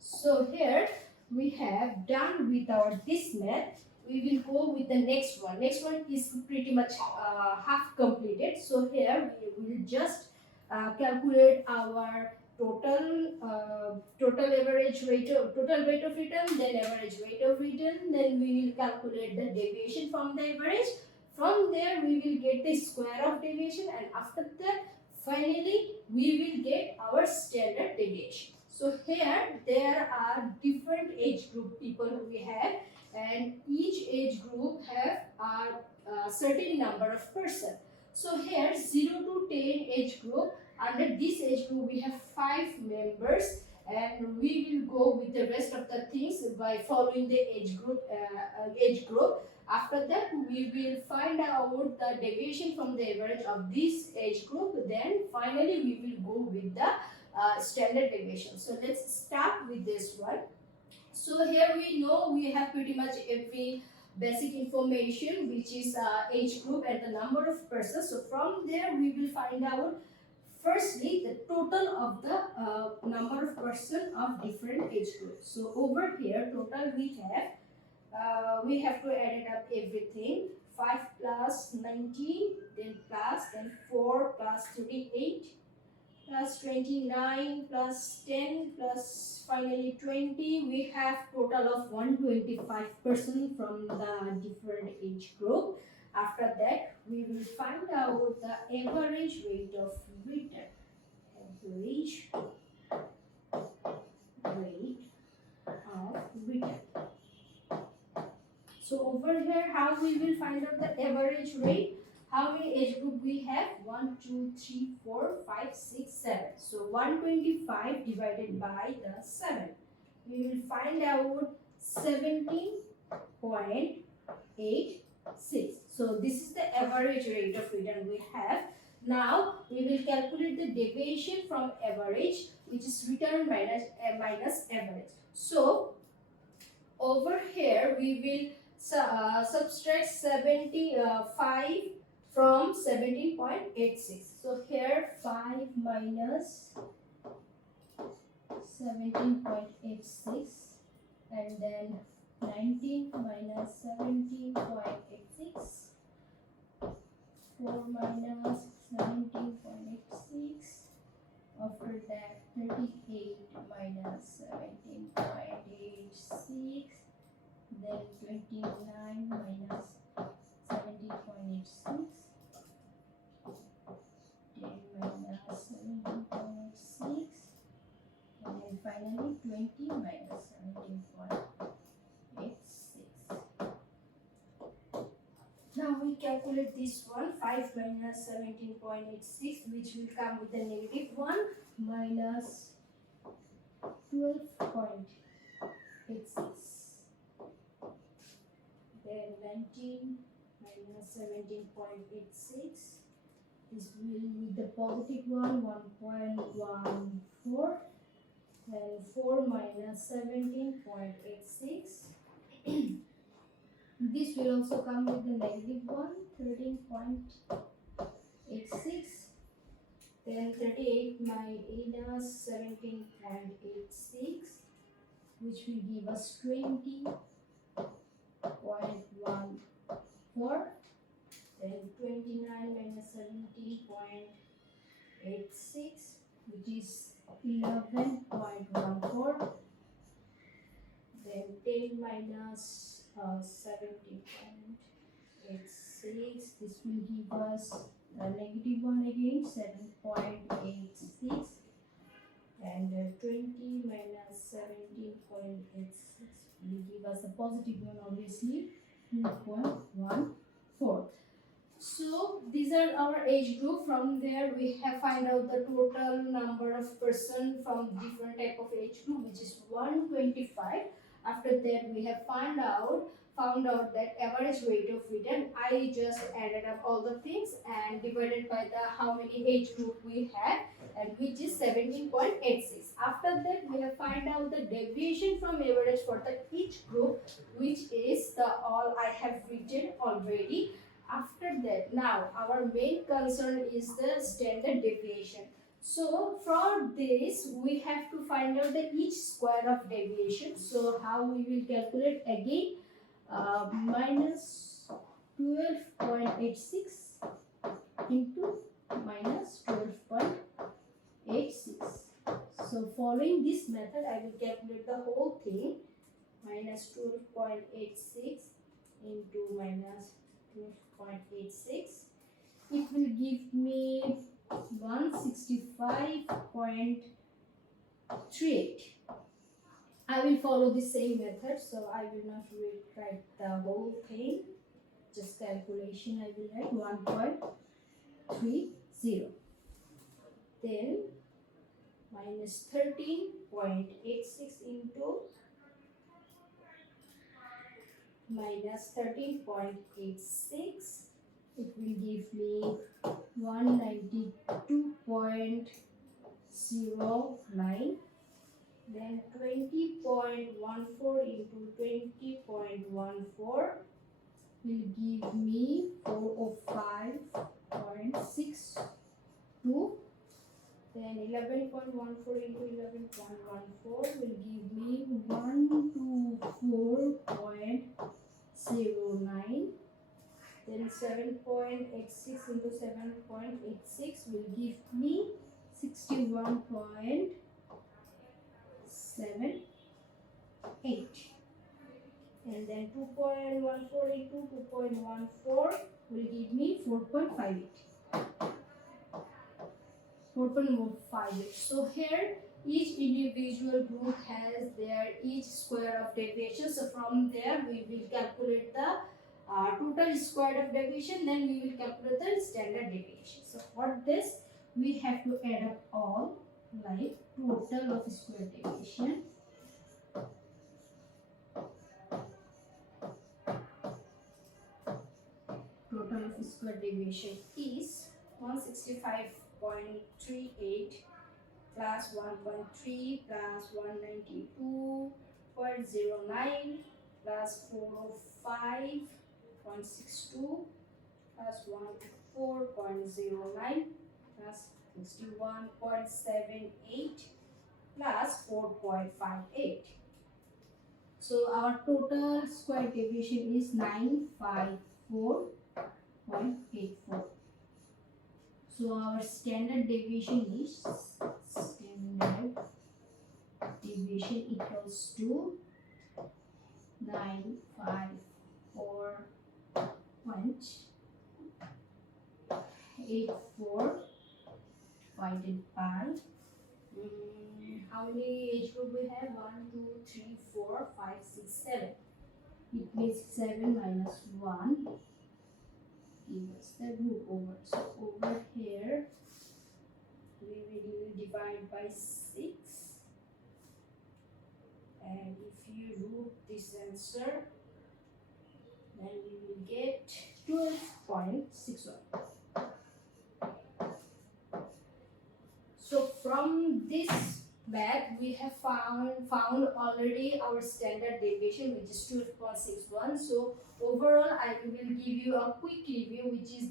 So here we have done with our this math. We will go with the next one. Next one is pretty much half completed. So here we will just calculate our total average rate of total rate of return, then average rate of return, then we will calculate the deviation from the average. From there we will get the square of deviation, and after that finally we will get our standard deviation. So here there are different age group people we have, and each age group have a certain number of person. So here 0 to 10 age group, under this age group we have 5 members, and we will go with the rest of the things by following the age group. After that we will find out the deviation from the average of this age group, then finally we will go with the standard deviation. So let's start with this one. So here we know we have pretty much every basic information, which is age group and the number of persons. So from there we will find out firstly the total of the number of person of different age groups. So over here total we have to add it up everything. 5 plus 19, then plus, then 4 plus 38 plus 29 plus 10 plus finally 20. We have total of 125 person from the different age group. After that we will find out the average rate of return. Average rate of return. So over here how we will find out the average rate? How many age group we have? 1, 2, 3, 4, 5, 6, 7. So 125 divided by the 7. We will find out 17.86. So this is the average rate of return we have. Now we will calculate the deviation from average, which is return minus average. So over here we will subtract 75 from 17.86. So here 5 minus 17.86, and then 19 minus 17.86, 4 minus 17.86, after that 38 minus 17.86, then 29 minus 17.86, 10 minus 17.86, and then finally 20 minus 17.86. Now we calculate this one. 5 minus 17.86, which will come with a negative 1, minus 12.86. Then 19 minus 17.86. This will with the positive one, 1.14. Then 4 minus 17.86. This will also come with the negative one, 13.86. Then 38 minus 17.86, which will give us 20.14. Then 29 minus 17.86, which is 11.14. Then 10 minus 17.86, this will give us a negative one again, 7.86. And 20 minus 17.86 will give us a positive one, obviously, 2.14. So these are our age group. From there we have find out the total number of person from different type of age group, which is 125. After that we have found out that average rate of return. I just added up all the things and divided by the how many age group we have, and which is 17.86. After that we have find out the deviation from average for the each group, which is the all I have written already. After that, now our main concern is the standard deviation. So for this we have to find out the each square of deviation. So how we will calculate again? Minus 12.86 into minus 12.86. So following this method I will calculate the whole thing. Minus 12.86 into minus 12.86. It will give me 165.38. I will follow the same method, so I will not write the whole thing. Just calculation I will write 1.30. Then minus 13.86 into minus 13.86. It will give me 192.09. Then 20.14 into 20.14 will give me 405.62. Then 11.14 into 11.14 will give me 124.09. Then 7.86 into 7.86 will give me 61.78. And then 2.14 into 2.14 will give me 4.58. 4.58. So here each individual group has their each square of deviation. So from there we will calculate the total square of deviation, then we will calculate the standard deviation. So for this we have to add up all, like total of square deviation. Total of square deviation is 165.38 plus 1.3 plus 192.09 plus 405.62 plus 104.09 plus 61.78 plus 4.58. So our total square deviation is 954.84. So our standard deviation equals to 954.84 divided by how many age group we have? 1, 2, 3, 4, 5, 6, 7. It means 7 minus 1 give us the root over. So over here we will divide by 6, and if you root this answer then we will get 12.61. So from this math we have found already our standard deviation, which is 12.61. So overall I will give you a quick review, which is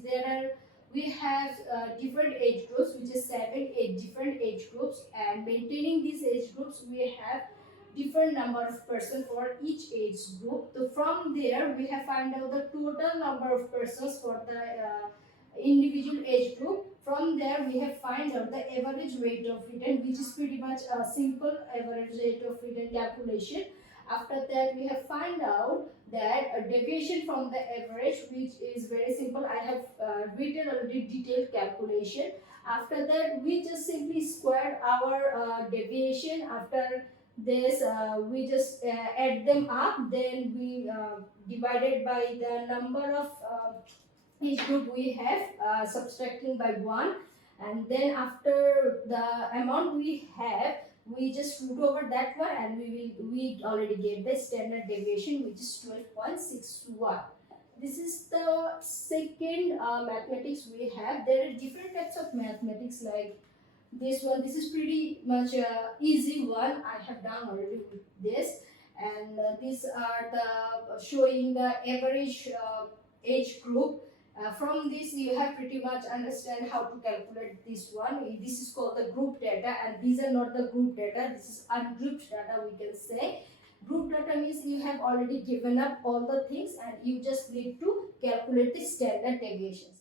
we have different age groups, which is 8 different age groups, and maintaining these age groups we have different number of persons for each age group. So from there we have find out the total number of persons for the individual age group. From there we have find out the average rate of return, which is pretty much a simple average rate of return calculation. After that we have find out that a deviation from the average, which is very simple. I have written already detailed calculation. After that we just simply square our deviation. After this we just add them up, then we divided by the number of each group we have, subtracting by 1, and then after the amount we have we just root over that one, and we already get the standard deviation, which is 12.61. This is the second mathematics we have. There are different types of mathematics like this one. This is pretty much easy one. I have done already with this, and these are the showing the average age group From this you have pretty much understand how to calculate this one. This is called the group data, and these are not the group data, this is ungrouped data, we can say. Group data means you have already given up all the things and you just need to calculate the standard deviations.